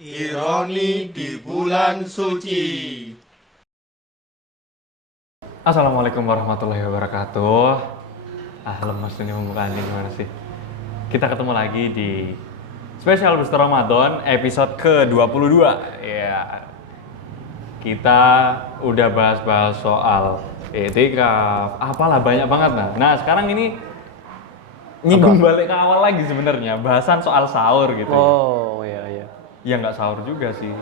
Ironi di bulan suci. Assalamualaikum warahmatullahi wabarakatuh. Lemes ini pembukaannya gimana sih? Kita ketemu lagi di spesial Booster Ramadan episode ke-22. Ya, kita udah bahas-bahas soal etikaf, apalah banyak banget nah. Sekarang ini nyinggung balik ke awal lagi sebenarnya, bahasan soal sahur gitu. Oh iya. Ya nggak sahur juga sih.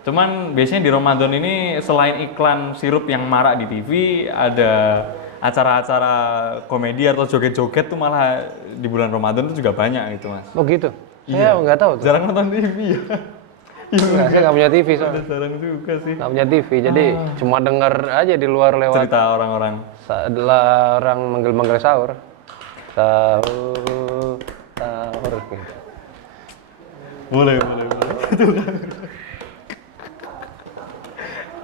Cuman biasanya di Ramadan ini selain iklan sirup yang marak di TV, ada acara-acara komedi atau joget-joget tuh malah di bulan Ramadan tuh juga banyak gitu mas. Oh gitu? Iya. Saya nggak tahu tuh. Jarang nonton TV ya. Enggak, saya nggak punya TV soalnya. Jarang juga sih. Nggak punya TV, jadi cuma denger aja di luar lewat. Cerita orang-orang. Adalah orang manggil-manggil sahur. Sahur gitu. Boleh.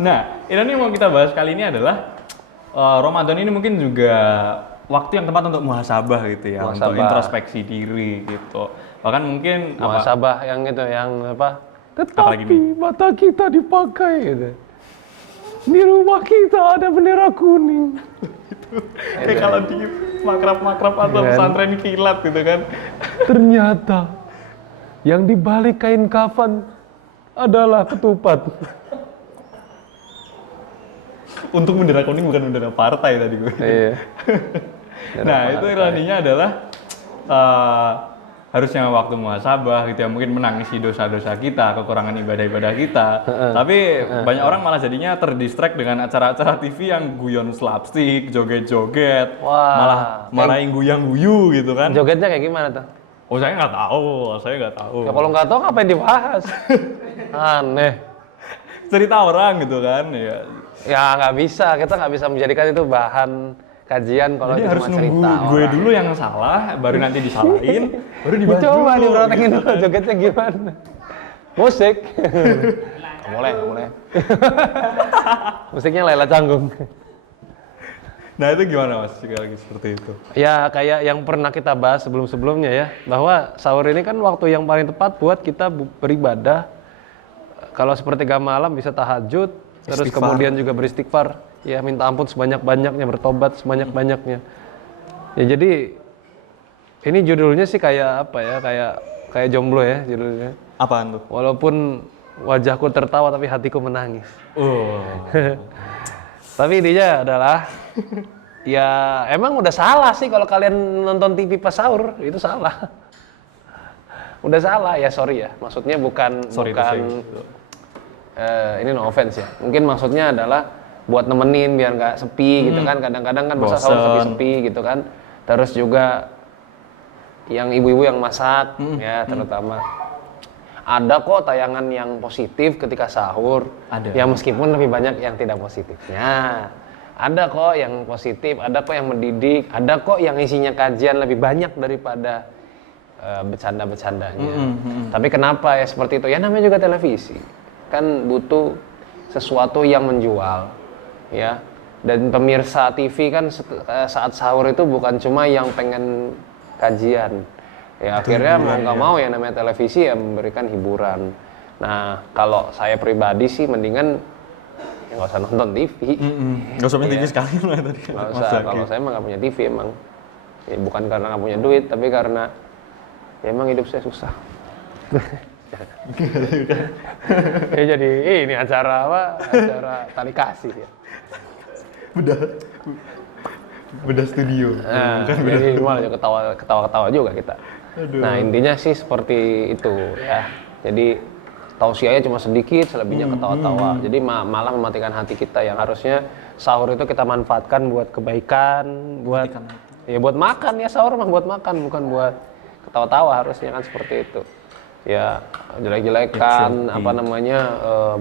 Nah, ini mau kita bahas kali ini adalah Ramadan ini mungkin juga waktu yang tepat untuk muhasabah gitu ya, untuk introspeksi diri gitu. Bahkan mungkin muhasabah yang itu, yang apa? Apalagi Tetapi mata kita dipakai gitu. Di rumah kita ada bendera kuning. kayak kalau di makrab-makrab atau pesantren kilat gitu kan. Ternyata yang dibalik kain kafan adalah ketupat. Untung bendera kuning bukan bendera partai tadi gue. Iya. Nah, itu ironinya adalah harusnya waktu muhasabah gitu ya, mungkin menangisi dosa-dosa kita, kekurangan ibadah-ibadah kita. Tapi banyak orang malah jadinya terdistract dengan acara-acara TV yang guyon slapstick, joget-joget, Wah, marahin guyang-guyu gitu kan. Jogetnya kayak gimana tuh? Oh, saya nggak tahu. Ya kalau nggak tahu ngapain dibahas? Aneh. Cerita orang gitu kan, ya. Ya nggak bisa, kita nggak bisa menjadikan itu bahan kajian kalau Jadi itu harus cuma nunggu cerita gue orang. dulu yang salah, baru nanti disalahin, baru dibahas Coba dulu. dipraktekin dulu jogetnya gimana. Musik. Nggak boleh. Musiknya Laila Canggung. Nah itu gimana mas, jika lagi seperti itu? Ya kayak yang pernah kita bahas sebelum-sebelumnya ya, bahwa sahur ini kan waktu yang paling tepat buat kita beribadah. Kalau sepertiga malam bisa tahajud, terus kemudian juga beristighfar, ya minta ampun sebanyak-banyaknya, bertobat sebanyak-banyaknya. Ya jadi ini judulnya sih kayak apa ya, kayak jomblo ya judulnya. Apaan tuh? Walaupun wajahku tertawa tapi hatiku menangis. Oh. Tapi intinya adalah ya emang udah salah sih kalau kalian nonton TV pas sahur, itu salah. Udah salah ya, sorry ya. Maksudnya bukan ini no offense ya. Mungkin maksudnya adalah buat nemenin biar nggak sepi gitu kan. Kadang-kadang kan masa sahur sepi-sepi gitu kan. Terus juga yang ibu-ibu yang masak ya terutama. Ada kok tayangan yang positif ketika sahur. Ada. Ya meskipun lebih banyak yang tidak positifnya. Ada kok yang positif, ada kok yang mendidik, ada kok yang isinya kajian lebih banyak daripada bercanda-bercandanya. Tapi kenapa ya seperti itu? Ya namanya juga televisi. Kan butuh sesuatu yang menjual. Ya. Dan pemirsa TV kan saat sahur itu bukan cuma yang pengen kajian. Ya akhirnya mau nggak mau ya namanya televisi ya memberikan hiburan. Nah kalau saya pribadi sih mendingan ya nggak usah nonton TV. Nggak usah punya TV sekali lah tadi. Nggak usah. Kalau saya emang nggak punya TV emang. Ya, bukan karena nggak punya duit, tapi karena ya emang hidup saya susah. Ya jadi ini acara apa? Acara tali kasih ya. Beda studio. Jadi malah ketawa-ketawa juga kita. Aduh. Nah intinya sih seperti itu ya. Jadi tausiahnya cuma sedikit, selebihnya ketawa-tawa. Jadi malah mematikan hati kita yang harusnya sahur itu kita manfaatkan buat kebaikan, buat buat makan ya, sahur mah buat makan bukan buat ketawa-tawa, harusnya kan seperti itu. Ya jelek-jelekan apa namanya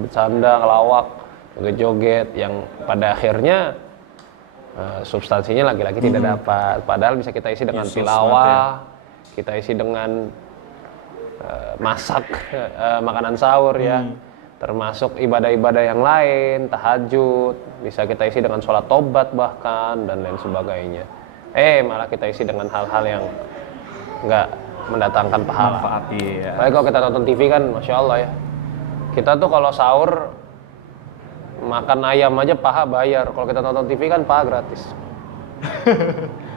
bercanda, ngelawak, joget-joget yang pada akhirnya substansinya lagi-lagi tidak dapat. Padahal bisa kita isi dengan tilawah, kita isi dengan masak makanan sahur ya, termasuk ibadah-ibadah yang lain, tahajud, bisa kita isi dengan sholat tobat bahkan dan lain sebagainya. Malah kita isi dengan hal-hal yang nggak mendatangkan pahala. Manfaat, iya. Baik kalau kita nonton TV kan, masya Allah ya, Kita tuh kalau sahur makan ayam aja paha bayar. Kalau kita nonton TV kan paha gratis.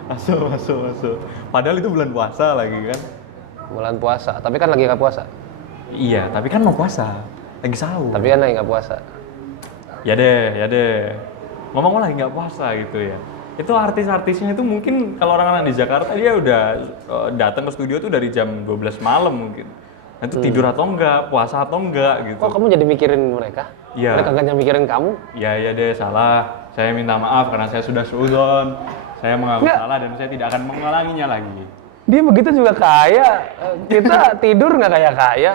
Masuk. Padahal itu bulan puasa lagi kan? Bulan puasa, tapi kan lagi nggak puasa. Iya, tapi kan mau puasa, lagi sahur. Tapi kan lagi nggak puasa. Ya deh. Ngomong lagi nggak puasa gitu ya. Itu artis-artisnya itu mungkin kalau orang-orang di Jakarta dia udah datang ke studio tuh dari jam 12 malam mungkin. Nanti tidur atau enggak, puasa atau enggak gitu. Kok kamu jadi mikirin mereka? Iya. Mereka kagak mikirin kamu? Ya deh, salah. Saya minta maaf karena saya sudah suudzon. Saya mengaku salah dan saya tidak akan mengulanginya lagi. Dia begitu juga kaya. Kita tidur nggak kaya-kaya.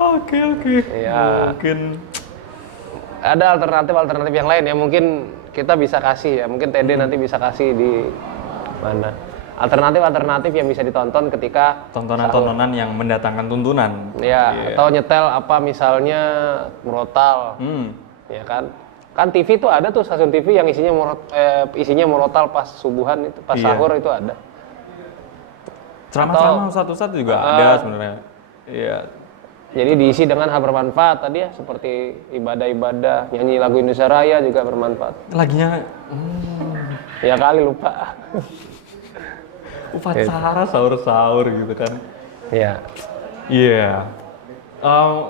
Oke. Iya. Mungkin Ada alternatif yang lain ya, mungkin kita bisa kasih ya, mungkin TD nanti bisa kasih di mana. Alternatif yang bisa ditonton ketika tontonan-tontonan yang mendatangkan tuntunan. Ya, atau nyetel apa misalnya murotal. Ya kan? Kan TV itu ada tuh stasiun TV yang isinya murotal pas subuhan itu, pas sahur itu ada. Ceramah-ceramah satu-satu juga ada sebenarnya. Iya. Jadi diisi dengan hal bermanfaat tadi ya, seperti ibadah-ibadah, nyanyi lagu Indonesia Raya juga bermanfaat. Laginya Ya kali lupa. upacara sahur-sahur gitu kan. Iya. Iya.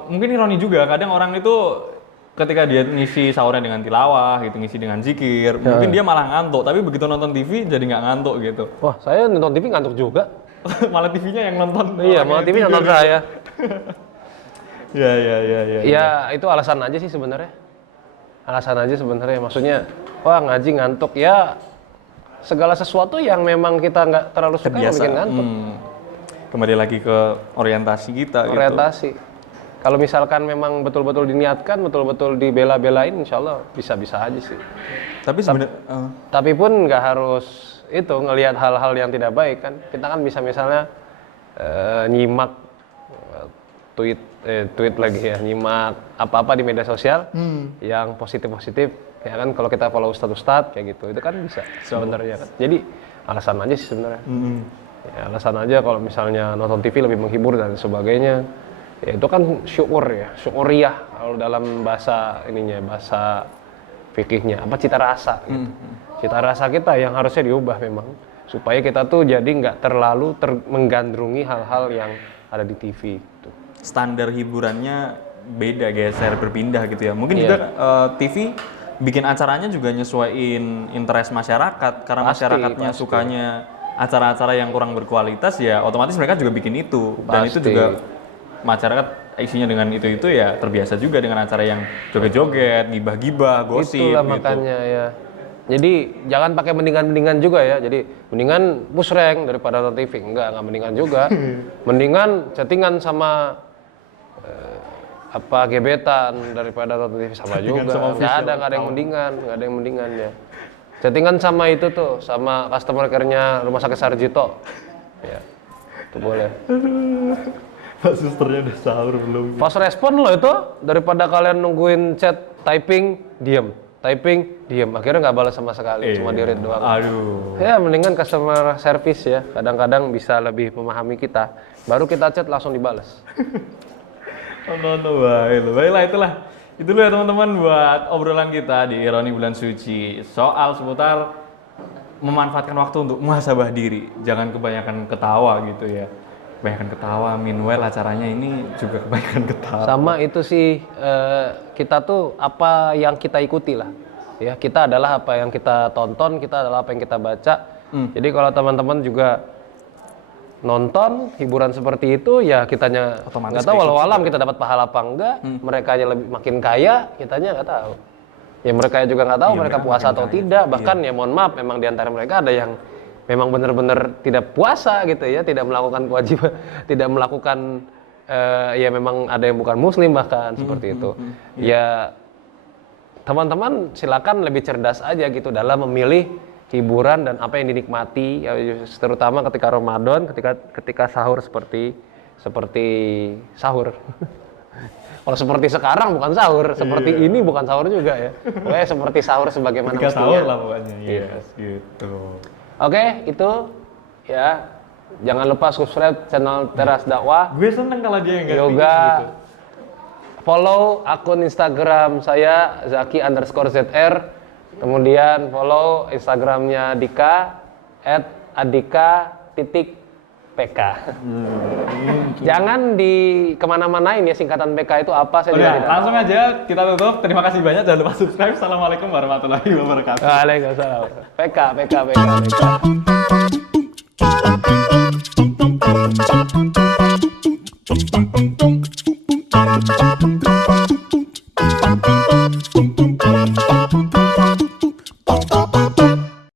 Mungkin ironi juga, kadang orang itu ketika dia ngisi sahurnya dengan tilawah gitu, ngisi dengan zikir, mungkin dia malah ngantuk, tapi begitu nonton TV jadi nggak ngantuk gitu. Wah, saya nonton TV ngantuk juga. Malah TV-nya yang nonton. Iya, malah TV nonton saya. Iya. Ya, itu alasan aja sih sebenarnya. Maksudnya, wah ngaji ngantuk ya. Segala sesuatu yang memang kita nggak terlalu suka bikin ngantuk. Kembali lagi ke orientasi kita. Orientasi. Gitu. Kalau misalkan memang betul-betul diniatkan, betul-betul dibela-belain, insya Allah bisa-bisa aja sih. Tapi sebenarnya, tapi pun nggak harus itu ngelihat hal-hal yang tidak baik kan. Kita kan bisa misalnya nyimak tweet lagi ya, nyimak apa-apa di media sosial yang positif-positif. Ya kan kalau kita follow ustadz kayak gitu, itu kan bisa sebenarnya kan. Jadi alasan aja sih sebenarnya. Ya, alasan aja kalau misalnya nonton TV lebih menghibur dan sebagainya. Ya itu kan syukuriyah kalau dalam bahasa bahasa fikihnya, apa cita rasa gitu. Cita rasa kita yang harusnya diubah memang supaya kita tuh jadi nggak terlalu menggandrungi hal-hal yang ada di TV gitu. Standar hiburannya beda, geser, berpindah gitu ya. Mungkin juga TV bikin acaranya juga nyesuaiin interest masyarakat karena masyarakatnya sukanya acara-acara yang kurang berkualitas ya otomatis mereka juga bikin itu. Dan itu juga masyarakat isinya dengan itu ya terbiasa juga dengan acara yang joget-joget, gibah-gibah, gosip. Itulah makanya ya. Jadi jangan pakai mendingan-mendingan juga ya. Jadi mendingan pusreng daripada nonton TV. Enggak mendingan juga. Mendingan chattingan sama gebetan daripada nonton TV sama juga. Enggak ada yang mendingan ya. Chattingan sama itu tuh, sama customer care-nya Rumah Sakit Sarjito. Ya. Itu boleh. Pak susternya udah sahur belum? Pas respon loh itu, daripada kalian nungguin chat, typing, diem. Akhirnya nggak balas sama sekali, cuma di read doang. Aduh. Ya mendingan customer service ya, kadang-kadang bisa lebih memahami kita. Baru kita chat langsung dibalas. Baiklah itulah. Itu ya teman-teman buat obrolan kita di Ironi Bulan Suci. Soal seputar memanfaatkan waktu untuk muhasabah diri. Jangan kebanyakan ketawa gitu ya. Kebanyakan ketawa, meanwhile acaranya ini juga kebanyakan ketawa. Sama itu sih, kita tuh apa yang kita ikuti lah. Ya, kita adalah apa yang kita tonton, kita adalah apa yang kita baca. Jadi kalau teman-teman juga nonton hiburan seperti itu, ya kitanya nggak tahu walau alam kita dapat pahala apa enggak. Mereka aja lebih makin kaya, kitanya nggak tahu. Ya mereka juga nggak tahu mereka puasa atau tidak. Bahkan ya mohon maaf, memang di antara mereka ada yang memang benar-benar tidak puasa gitu ya, tidak melakukan kewajiban, tidak melakukan ya memang ada yang bukan muslim bahkan seperti itu. Ya teman-teman silakan lebih cerdas aja gitu dalam memilih hiburan dan apa yang dinikmati, ya, terutama ketika Ramadan, ketika sahur seperti sahur. Kalau seperti sekarang bukan sahur, seperti ini bukan sahur juga ya. Pokoknya seperti sahur sebagaimana mestinya. Sahur lah pokoknya. Yes, gitu. Oke, itu ya Jangan lupa subscribe channel Teras Dakwah. Gue seneng kalau dia yang Yoga. Follow akun Instagram saya Zaki_ZR. Kemudian follow Instagramnya Dika @adika_pk. Jangan di kemana-manain ya singkatan PK itu apa saya juga Udah, tidak. langsung aja kita tutup. Terima kasih banyak. Jangan lupa subscribe. Assalamualaikum warahmatullahi wabarakatuh. Waalaikumsalam. PK.